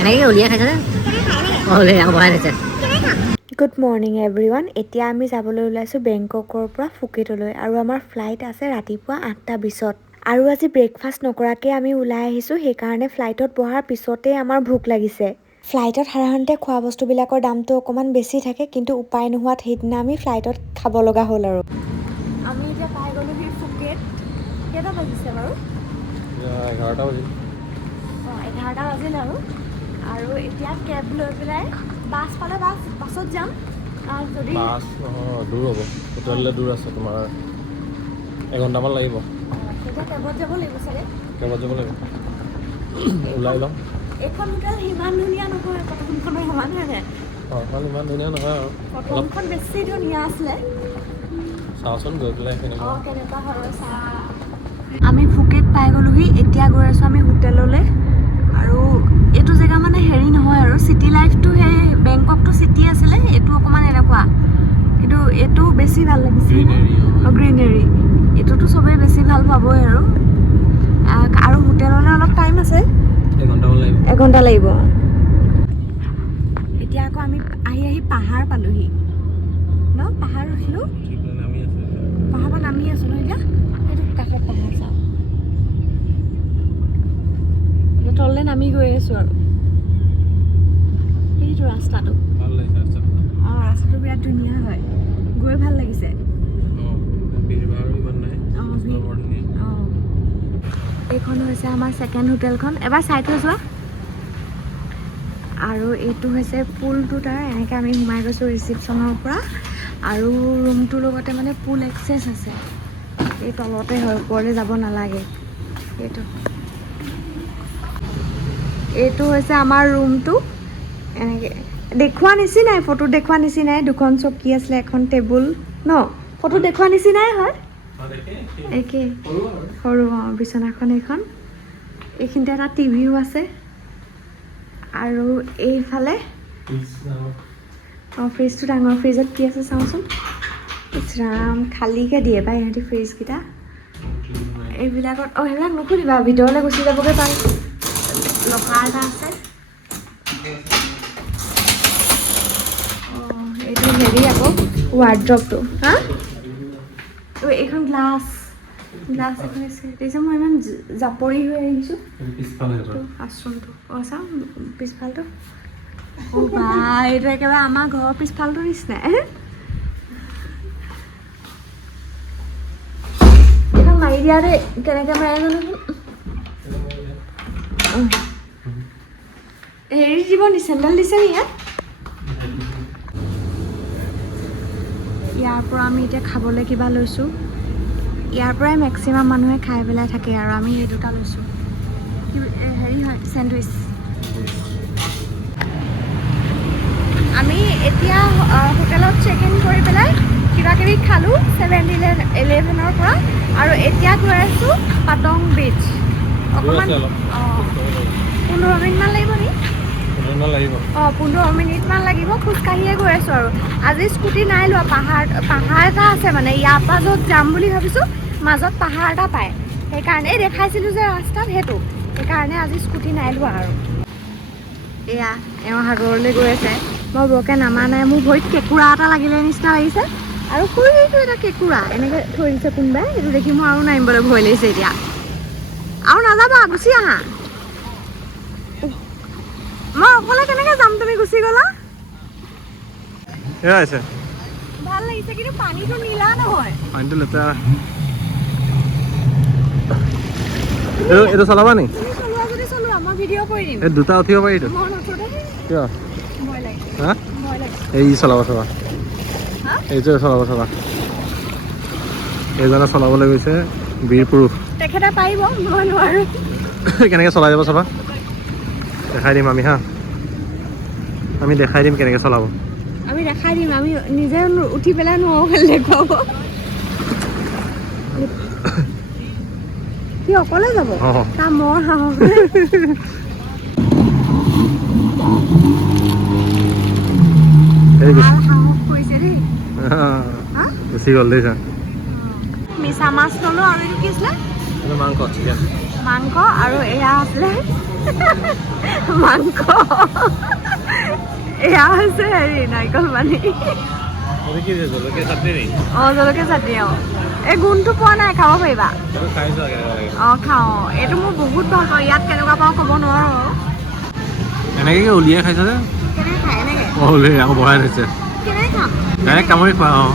এনেকৈ উলিয়াই খাইছেনে? অঁ উলিয়াই আকৌ বহাই থৈছে গুড মৰ্ণিং এভৰিৱান এতিয়া আমি যাবলৈ ওলাইছোঁ বেংককৰ পৰা ফুকেটলৈ আৰু আমাৰ ফ্লাইট আছে ৰাতিপুৱা আঠটা বিছত আৰু আজি ব্ৰেকফাষ্ট নকৰাকৈ আমি ওলাই আহিছোঁ সেইকাৰণে ফ্লাইটত বহাৰ পিছতেই আমাৰ ভোক লাগিছে। ফ্লাইটত সাধাৰণতে খোৱা বস্তুবিলাকৰ দামটো অকণমান বেছি থাকে কিন্তু উপায় নোহোৱাত সেইদিনা আমি ফ্লাইটত খাব লগা হ'ল আৰু। আমি এতিয়া পাই গ'লোহি ফুকেট। কেইটা বাজিছে বাৰু? এঘাৰটা বাজিল। অঁ এঘাৰটা বাজিল আৰু। আৰু এতিয়া কেব লৈ পেলাই বাছ পালে বাছ বাছত যাম। যদি বাছ নহয় দূৰ হ'ব। হোটেললৈ দূৰ আছে তোমাৰ এঘণ্টামান লাগিব। অঁ, তেতিয়া কেবত যাব লাগিব চাগে। কেবত যাব লাগিব। ওলাই ল'ম। এইখন হোটেল সিমান ধুনীয়া নহয় প্ৰথমখনৰ সমান হয় নাই? ইমান ধুনীয়া নহয় আৰু। প্ৰথমখন বেছি ধুনীয়া আছিলে। চাওঁচোন গৈ পেলাই কেনেকুৱা কেনেকুৱা হয় চাওঁ আমি ফুকেট পাই গ'লোহি। এতিয়া গৈ আছোঁ আমি হোটেললৈ। আৰু এইটো জেগা মানে হেৰি নহয় আৰু চিটি লাইফটো সেই বেংককটো চিটি আছিলে এইটো অকণমান এনেকুৱা। কিন্তু এইটো বেছি ভাল লাগিছে। গ্ৰীনেৰী অঁ গ্ৰীনেৰী এইটোতো চবেই বেছি ভাল পাবই আৰু। আৰু হোটেললৈ অলপ টাইম আছে। এঘণ্টা লাগিব। এতিয়া আকৌ আমি আহি আহি পাহাৰ পালোহি। ন পাহাৰ ৰখিলোঁ। নামি আছে। পাহাৰ পৰা নামি আছোঁ ন এতিয়া? সেইটো কাষত পাহাৰ চাওঁ। এতিয়া তললৈ নামি গৈ আছোঁ আৰু। সেইটো ৰাস্তাটো। অঁ ৰাস্তাটো বিৰাট ধুনীয়া হয়। গৈ ভালো লাগিছে। এইখন হৈছে আমাৰ ছেকেণ্ড হোটেলখন। এবাৰ চাই থৈ যোৱা। আৰু এইটো হৈছে পুলটো তাৰ। এনেকৈ আমি সোমাই গৈছোঁ ৰিচিপশ্যনৰ পৰা। আৰু ৰুমটোৰ লগতে মানে পুল এক্সেছ আছে। এই তলতে হয় ওপৰলৈ যাব নালাগে। এইটো। এইটো হৈছে আমাৰ ৰুমটো এনেকৈ, দেখুওৱা নিচিনাই ফটোত দেখুওৱা নিচিনাই, দুখন চকী আছিলে, এখন টেবুল ন? ফটোত দেখুওৱা নিচিনাই হয়? একেই সৰু, অঁ বিচনাখন এইখন। এইখিনিতে এটা টিভিও আছে। আৰু এইফালে, অঁ ফ্ৰিজটো ডাঙৰ ফ্ৰিজত কি আছে চাওঁচোন? ইছ ৰাম খালীকৈ দিয়ে পাই ইহঁতি ফ্ৰিজকেইটা এইবিলাকত, অঁ, সেইবিলাক নুখুলিবা, ভিতৰলৈ গুচি যাবগৈ পাৰে। এইটো হেৰি আকৌ ৱাৰ্ড্ৰপটো হা ঐ, এইখন গ্লাছ গ্লাছ এখন আছে দেখিছে মই ইমান জ- জাপৰি হৈ আহিছোঁ পিছফালে এইটো আশ্ৰমটো অঁ চাওঁ পিছফালটো অঁ বা এইটো একেবাৰে আমাৰ ঘৰৰ পিছফালটো নিচিনাই এইখন মাৰি দিয়া দেই কেনেকৈ মাৰে জানো অঁ। হেৰি দিব নি চেণ্ডেল দিছে নি ইয়াত? ইয়াৰ পৰা আমি এতিয়া খাবলৈ কিবা লৈছোঁ। ইয়াৰ পৰাই মেক্সিমাম মানুহে খাই পেলাই থাকে আৰু আমি এই দুটা লৈছোঁ। হেৰি হয় চেণ্ডউইচ। আমি এতিয়া হোটেলত চেক ইন কৰি পেলাই কিবা কিবি খালোঁ ছেভেন ইলেভেনৰ পৰা। আৰু এতিয়া গৈ আছোঁ পাটং বিচ অকণমান। অঁ পোন্ধৰ মিনিটমান লাগিব নি? পোন্ধৰ মিনিটমান লাগিব খোজকাঢ়িয়ে গৈ আছোঁ আৰু। আজি স্কুটি নাই লোৱা পাহাৰ পাহাৰ এটা আছে মানে ইয়াৰ পৰা য'ত যাম বুলি ভাবিছোঁ মাজত পাহাৰ এটা পায়। সেইকাৰণে দেখাইছিলোঁ যে ৰাস্তাত সেইটো সেইকাৰণে আজি স্কুটি নাই লোৱা আৰু। এয়া এওঁ সাগৰলৈ গৈ আছে। মই বৰকৈ নামা নাই মোৰ ভৰিত কেঁকুৰা এটা লাগিলে নিচিনা লাগিছে। আৰু সৰু এটা কেঁকুৰা এনেকৈ থৈ দিছে কোনোবাই সেইটো দেখি মোৰ আৰু নামিবলৈ ভয় লাগিছে এতিয়া। আৰু নাযাবা গুচি আহা। মই অকলে কেনেকৈ যাম? তুমি গুচি গ'লা? এয়া আছে। ভালো লাগিছে কিন্তু পানীটো নীলা নহয়। পানীটো লেতেৰা। এইটো এইটো চলাবা নি? এই দুটা উঠিব পাৰি কিয়? হা? এই চলাব চাবা? এইটোৱে চলাব চাবা এইজনে চলাবলৈ গৈছে বীৰ পুৰুষ তেখেতে পাৰিব মই নোৱাৰোঁ। কেনেকৈ চলাই যাব চাবা? দেখাই দিম আমি হা? আমি দেখাই দিম কেনেকৈ চলাব। আমি দেখাই দিম আমি নিজে উঠি পেলাই নোৱাৰোঁ দেখুৱাব। সি অকলে যাব? তাৰ মোৰ সাহস গুচি গ'ল দেই মিছা মাছ ল'লোঁ আৰু এইটো কি আছিলে? মাংস চিকেন। মাংস আৰু এয়া আছিলে মাংস। এয়া হৈছে হেৰি নাৰিকল পানী। অঁ জলকীয়া চাটনি অঁ। এই গোন্ধটো পোৱা নাই খাব পাৰিবা। অঁ খাওঁ এইটো মই বহুত ভাল পাওঁ ইয়াত কেনেকুৱা পাওঁ ক'ব নোৱাৰোঁ এনেকৈ উলিয়াই খাইছা যে কেনেকৈ খায় এনেকৈ? অঁ উলিয়াই আকৌ বঢ়াই থৈছে। কেনেকৈ খাম? ডাইৰেক্ট কামুৰি খোৱা অঁ।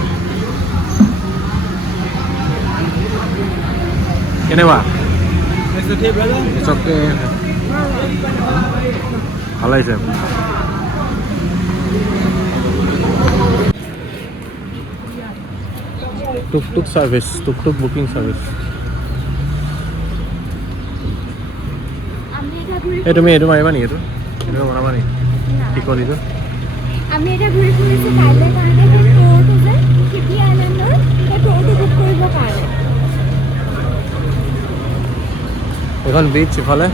কেনেকুৱা? চবকে ভালো লাগিছে টুকটুক চাৰ্ভিচ টুকটুক বুকিং ঘূৰি এই তুমি এইটো মাৰিবা নেকি এইটো? এইটো বনাবা নেকি? টিকলিটো আমি এতিয়া ঘূৰি ফুৰিছোঁ কাইলৈ কাৰণে এখন বিচ ইফালে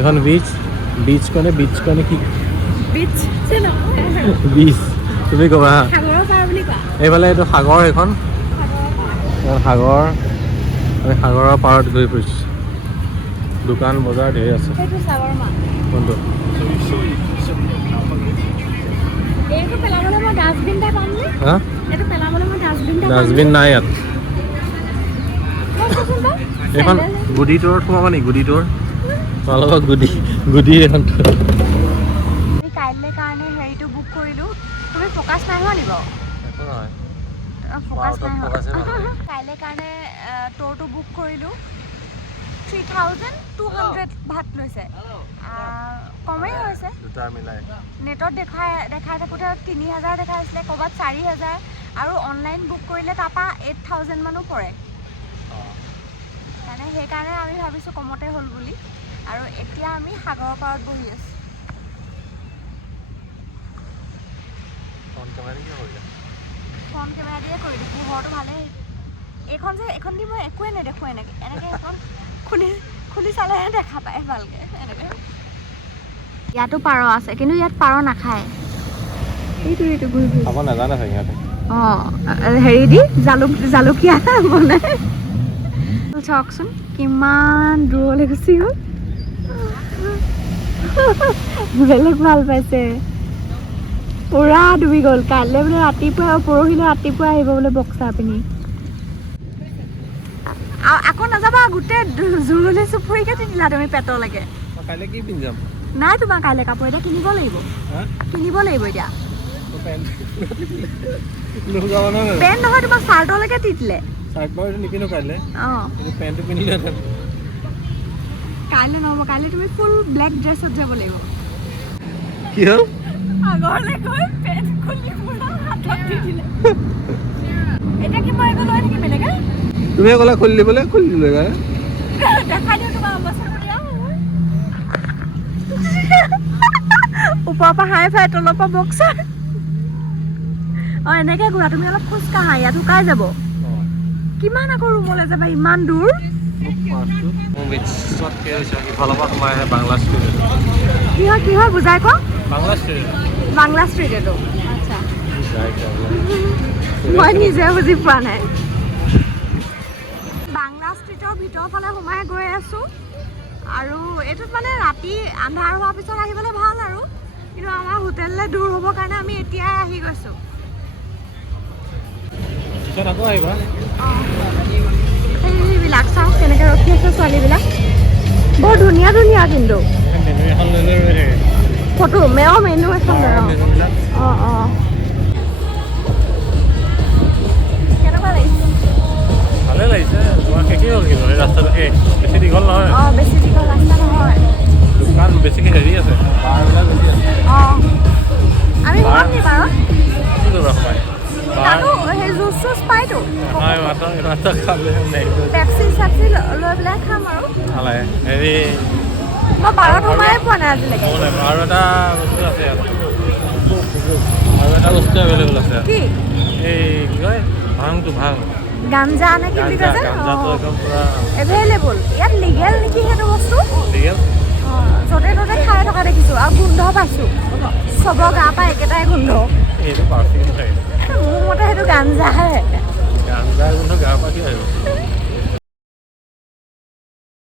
এখন বিচ বিচ কনে? বিচ কনে কি? বিচ তুমি ক'বা হা। এইফালে এইটো সাগৰ এইখন সাগৰ। আমি সাগৰৰ পাৰত ঘূৰি ফুৰিছোঁ। দোকান বজাৰ ধেৰ আছে। কোনটো? ডাষ্টবিন এটা পামনে এইখন গুডি ট'ৰত সোমাবা নেকি? গুডি ট'ৰ তোমালোকৰ গুডি গুডি এখন আমি কাইলৈ কাৰণে হেৰিটো বুক কৰিলোঁ। তুমি ফ'কাছ নাই হোৱা নি বাৰু? একো নহয়। ফ'কাছ Wow, নাই focus হে হোৱা ভাল কাইলৈ কাৰণে ট'ৰটো বুক কৰিলোঁ। থ্ৰী থাউজেণ্ড টু হাণ্ড্ৰেড ভাত লৈছে। আহ, কমেই হৈছে। দুটা মিলাই। নেটত দেখাই দেখাই থাকোঁতে তিনি হাজাৰ দেখাইছিলে ক'ৰবাত চাৰি হাজাৰ। আৰু অনলাইন বুক কৰিলে তাৰপৰা এইট থাউজেণ্ড মানো পৰে। মানে সেইকাৰণে আমি ভাবিছোঁ কমতে হ'ল বুলি। আৰু এতিয়া আমি সাগৰৰ পাৰত বহি আছোঁ। ফ্ৰণ্ট কেমেৰা দিয়ে কৰি দিওঁ পোহৰটো ভালেই। এইখন যে এইখন দি মই একোৱে নেদেখোঁ এনেকৈ। এনেকৈ এখন খুলি খুলি চালেহে দেখা পায় ভালকৈ এনেকৈ। ইয়াতো পাৰ আছে কিন্তু ইয়াত পাৰ নাখায়। এইটো এইটো ঘূৰি ঘূৰি খাব নাজানে চাগে সিহঁতে অঁ হেৰি দি জালুক জালুকীয়া বনাই। চাওকচোন কিমান দূৰলৈ গুচি গ'ল। বেলেগ ভালো পাইছে। পুৰা ডুবি গ'ল। কাইলৈ বোলে ৰাতিপুৱা পৰহিলৈ ৰাতিপুৱা আহিব বোলে বক্সা পিনি আকৌ নাযাবা গোটেই জুৰুলি চুফুৰিকে দিলা তুমি পেটলৈকে নাই তোমাৰ কাইলৈ কাপোৰ এতিয়া কিনিব লাগিব। কিনিব লাগিব এতিয়া। পেণ্ট নহয় তোমাৰ চাৰ্টলৈকে তিতিলে। চাৰ্ট বাৰু এইটো নিপিন্ধো কাইলৈ। অঁ। পেণ্টটো পিন্ধিলে কাইলৈ নহ'ব কাইলৈ তুমি ফুল ব্লেক ড্ৰেছত যাব লাগিব। কি হ'ল? আগৰলৈ গৈ পেণ্ট খুলি পুৰা হাতত দি দিলে। এতিয়া কি মই একো লৈ থাকিম এনেকৈ তুমি ক'লা খুলি দিবলৈ খুলি দিলোঁ কাৰণে দেখাই দিওঁ তোমাৰ অৱস্থা ওপৰৰ পৰা হাই ফাই তলৰ পৰা বক্সাৰ অঁ এনেকৈ ঘূৰা তুমি অলপ খোজকাঢ়া ইয়াত শুকাই যাব। কিমান আকৌ ৰুমলৈ যাবা? ইমান দূৰ? মোৰ বিচত কি হৈছে ইফালৰ পৰা সোমাই আহে বাংলা ষ্ট্ৰীট কি হয় কি? হয় বুজাই কওঁ বাংলা ষ্ট্ৰীট মই নিজে বুজি পোৱা নাই। বাংলা ষ্ট্ৰীটৰ ভিতৰৰ ফালে সোমাই গৈ আছোঁ। আৰু এইটোত মানে ৰাতি আন্ধাৰ হোৱাৰ পিছত আহিবলৈ ভাল আৰু। কিন্তু আমাৰ হোটেললৈ দূৰ হ'বৰ কাৰণে আমি এতিয়াই আহি গৈছোঁ। পিছত আকৌ আহিবা সেইবিলাক চাওঁ কেনেকৈ ৰখি আছে ছোৱালীবিলাক। বৰ ধুনীয়া ধুনীয়া কিন্তু। ফটো মেও মেনু এখন অঁ। অঁ অঁ। কেনেকুৱা লাগিছে? ভালে লাগিছে। তোমাৰ শেষেই হ'ল কিন্তু? এই ৰাস্তাটো শেষ বেছি দীঘল নহয়? অঁ বেছি দীঘল ৰাস্তা নহয়। দোকান বেছিকৈ হেৰি আছে। বাৰবিলাক বেছি আছে। অঁ। আমি มันต้องคำเรื่องไหนแบบซินซับซินรวยไปแล้วค่ะมั้งอะไรเฮ้ยมาบอกว่าทำไมปวดอะไรเลยโอ้ยมาว่าได้บุษราเสียมาว่าได้บุษราเวลาเสียที่เอ้ยกี่ก้อยพังตุพัง গাঞ্জা নাকি বিকা যায় এভেইলেবল ইয়াত লিগেল নেকি সেইটো বস্তু লিগেল য'তে ত'তে খাই থকা দেখিছোঁ আৰু গোন্ধ পাইছোঁ চবৰ গা পা একেটাই গোন্ধ মোৰ মতে সেইটো গাঞ্জাহে 现在我们家不这样。